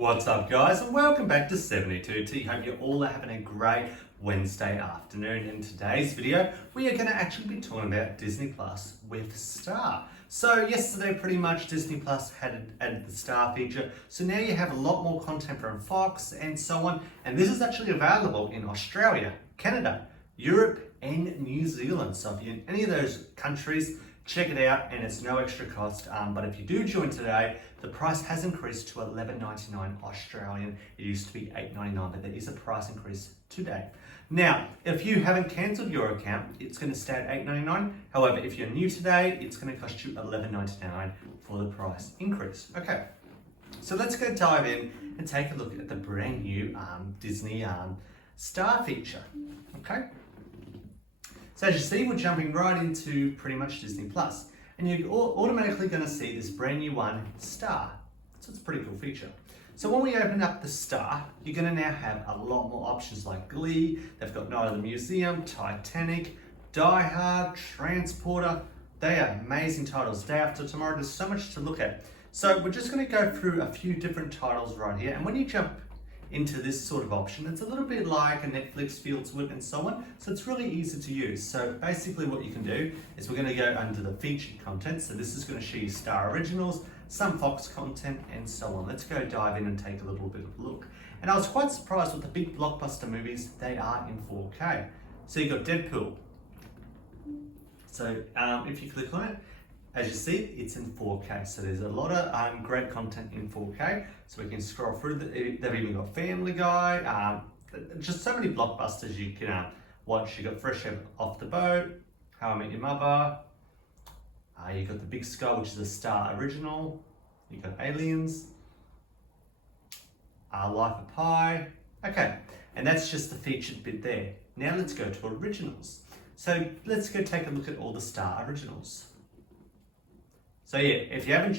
What's up, guys, and welcome back to 72T. Hope you all are having a great Wednesday afternoon. In today's video, we are going to actually be talking about Disney Plus with Star. So yesterday, pretty much Disney Plus had added the Star feature. So now you have a lot more content from Fox and so on. And this is actually available in Australia, Canada, Europe, and New Zealand. So if you're in any of those countries, check it out, and it's no extra cost. But if you do join today, the price has increased to $11.99 Australian. It used to be $8.99, but there is a price increase today. Now, if you haven't cancelled your account, it's going to stay at $8.99. However, if you're new today, it's going to cost you $11.99 for the price increase. Okay, so let's go dive in and take a look at the brand new Disney Star feature. Okay. So as you see, we're jumping right into pretty much Disney Plus, and you're automatically going to see this brand new one, Star. So it's a pretty cool feature. So when we open up the Star, you're going to now have a lot more options like Glee. They've got Night of the Museum, Titanic, Die Hard, Transporter. They are amazing titles. Day After Tomorrow. There's so much to look at. So we're just going to go through a few different titles right here, and when you jump into this sort of option, it's a little bit like a Netflix feel to it and so on, so it's really easy to use. So basically what you can do is we're going to go under the featured content. So this is going to show you Star Originals, some Fox content, and so on. Let's go dive in and take a little bit of a look. And I was quite surprised with the big blockbuster movies, they are in 4K. So you've got Deadpool. So if you click on it, as you see, it's in 4K, so there's a lot of great content in 4K. So we can scroll through. They've even got Family Guy, just so many blockbusters you can watch. You got Fresh Off the Boat, How I Met Your Mother. You got The Big Sky, which is a Star original. You got Aliens, Life of Pi. Okay, and that's just the featured bit there. Now let's go to originals. So let's go take a look at all the Star originals. So yeah, if you haven't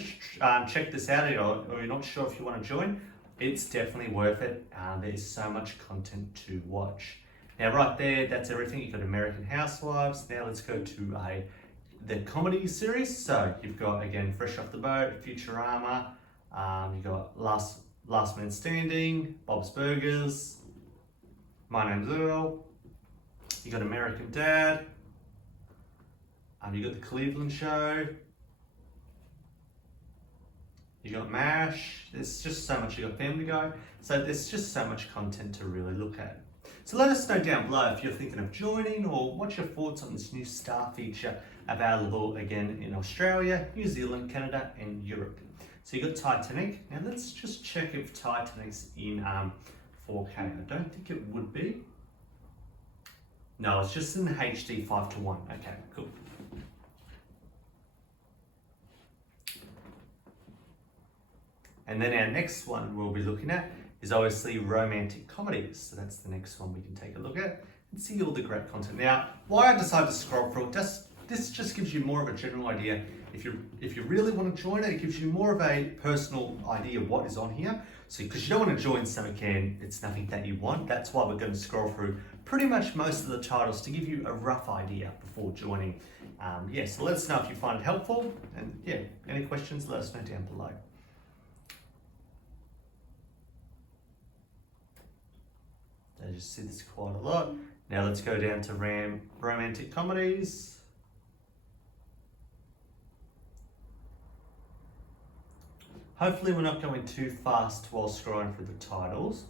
checked this out or you're not sure if you want to join, it's definitely worth it. There's so much content to watch. Now right there, that's everything. You've got American Housewives. Now let's go to the comedy series. So you've got, again, Fresh Off the Boat, Futurama. You've got Last Man Standing, Bob's Burgers, My Name's Earl. You've got American Dad. You've got The Cleveland Show. You got MASH, there's just so much. You got Family Guy, so there's just so much content to really look at. So let us know down below if you're thinking of joining, or what's your thoughts on this new Star feature available again in Australia, New Zealand, Canada, and Europe. So you got Titanic. Now let's just check if Titanic's in 4K. I don't think it would be. No, it's just in HD 5:1. Okay, cool. And then our next one we'll be looking at is obviously romantic comedies. So that's the next one we can take a look at and see all the great content. Now, why I decided to scroll through, this just gives you more of a general idea. If you really want to join it gives you more of a personal idea of what is on here. So, because you don't want to join something and it's nothing that you want, that's why we're going to scroll through pretty much most of the titles to give you a rough idea before joining. So let us know if you find it helpful, and yeah, any questions, let us know down below. I just see this quite a lot. Now let's go down to romantic comedies. Hopefully we're not going too fast while scrolling through the titles.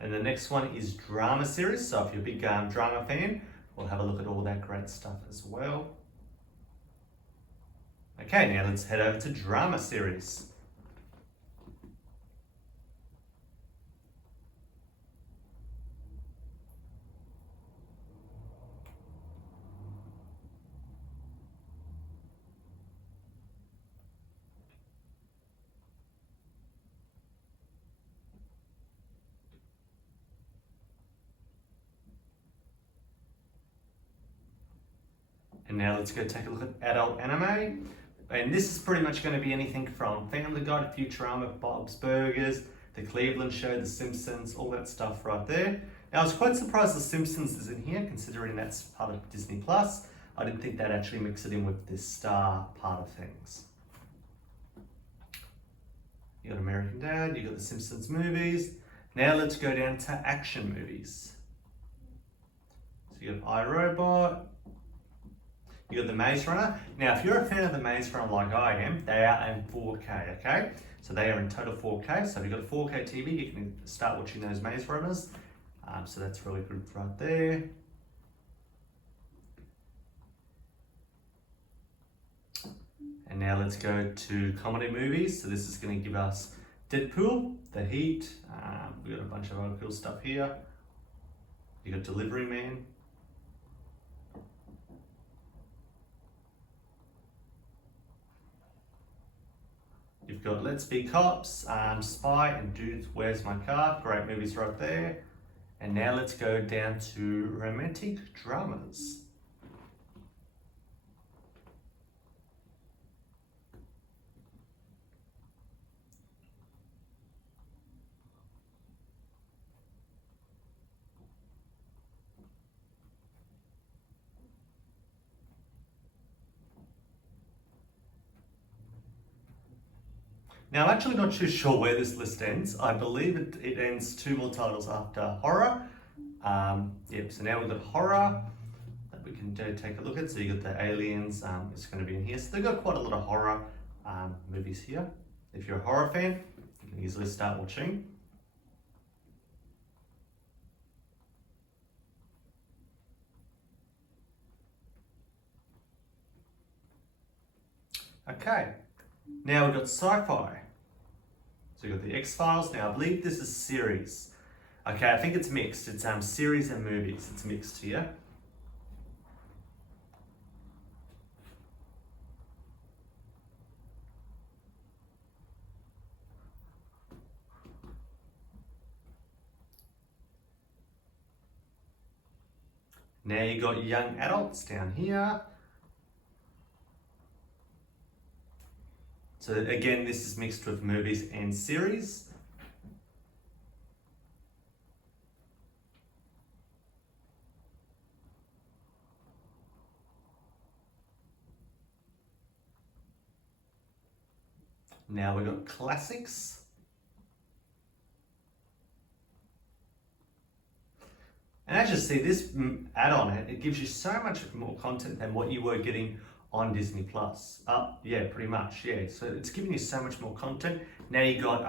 And the next one is drama series. So if you're a big drama fan, we'll have a look at all that great stuff as well. Okay, now let's head over to drama series. And now let's go take a look at adult anime. And this is pretty much going to be anything from Family Guy to Futurama, Bob's Burgers, The Cleveland Show, The Simpsons, all that stuff right there. Now, I was quite surprised The Simpsons is in here, considering that's part of Disney Plus. I didn't think they'd actually mix it in with this Star part of things. You got American Dad, you got The Simpsons movies. Now let's go down to action movies. So you got iRobot, you got The Maze Runner. Now, if you're a fan of The Maze Runner like I am, they are in 4K, okay? So they are in total 4K. So if you've got a 4K TV, you can start watching those Maze Runners. So that's really good right there. And now let's go to comedy movies. So this is going to give us Deadpool, The Heat. We've got a bunch of other cool stuff here. You got Delivery Man. You've got Let's Be Cops, Spy, and Dude, Where's My Car? Great movies right there. And now let's go down to romantic dramas. Now, I'm actually not too sure where this list ends. I believe it ends 2 more titles after horror. So now we've got horror that we can take a look at. So you got the Aliens, it's going to be in here. So they've got quite a lot of horror movies here. If you're a horror fan, you can easily start watching. Okay, now we've got sci-fi. So you've got the X-Files. Now I believe this is series. Okay, I think it's mixed. It's series and movies. It's mixed here. Now you got young adults down here. So again, this is mixed with movies and series. Now we've got classics. And as you see, this add-on, it gives you so much more content than what you were getting on Disney Plus. Yeah, pretty much, yeah. So it's giving you so much more content. Now you got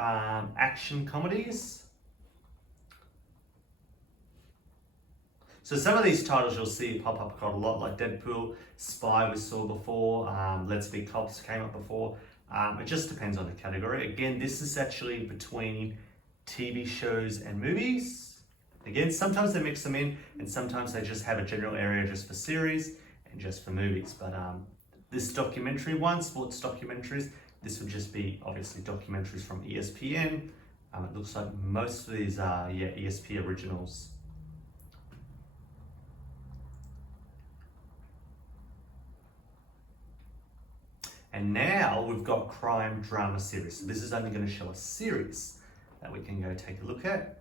action comedies. So some of these titles you'll see pop up quite a lot, like Deadpool, Spy we saw before, Let's Be Cops came up before. It just depends on the category. Again, this is actually between TV shows and movies. Again, sometimes they mix them in, and sometimes they just have a general area just for series and just for movies. But this documentary one, sports documentaries, this would just be obviously documentaries from ESPN. It looks like most of these are ESPN originals. And now we've got crime drama series. So this is only going to show a series that we can go take a look at.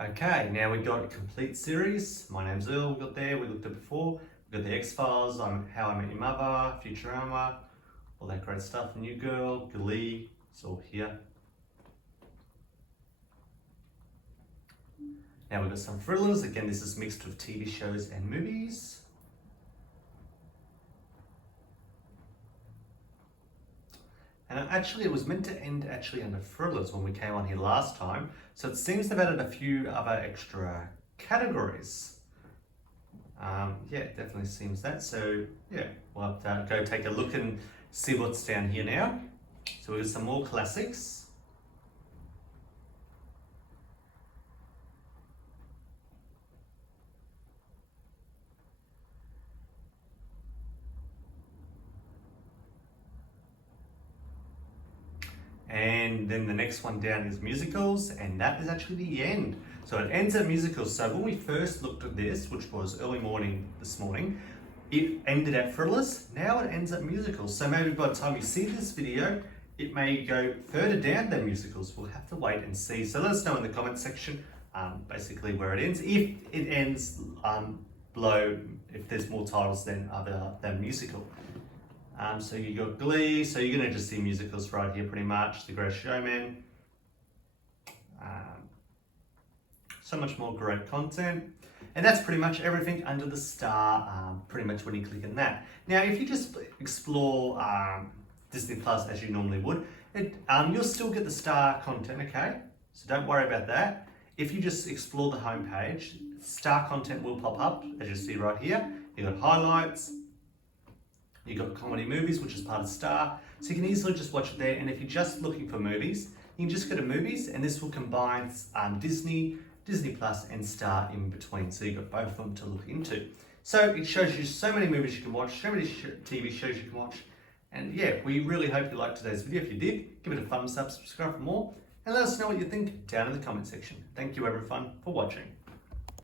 Okay, now we've got a complete series. My name's Earl, we looked at before. We've got the X-Files, How I Met Your Mother, Futurama, all that great stuff. New Girl, Glee, it's all here. Now we've got some thrillers. Again, this is mixed with TV shows and movies. And actually, it was meant to end actually under thrillers when we came on here last time. So it seems they've added a few other extra categories. Yeah, it definitely seems that. So yeah, we'll have to go take a look and see what's down here now. So we've got some more classics. And then the next one down is musicals, and that is actually the end. So it ends at musicals. So when we first looked at this, which was early morning this morning, it ended at Frivolous, now it ends at Musicals. So maybe by the time you see this video, it may go further down than Musicals. We'll have to wait and see. So let us know in the comment section basically where it ends. If it ends below, if there's more titles than Musical. So you got Glee, so you're gonna just see Musicals right here pretty much. The Greatest Showman. So much more great content. And that's pretty much everything under the star, pretty much when you click on that. Now, if you just explore Disney Plus as you normally would, you'll still get the star content, okay? So don't worry about that. If you just explore the homepage, star content will pop up, as you see right here. You've got highlights, you've got comedy movies, which is part of Star. So you can easily just watch it there. And if you're just looking for movies, you can just go to movies, and this will combine Disney Plus and Star in between. So you've got both of them to look into. So it shows you so many movies you can watch, so many TV shows you can watch. And yeah, we really hope you liked today's video. If you did, give it a thumbs up, subscribe for more, and let us know what you think down in the comment section. Thank you everyone for watching.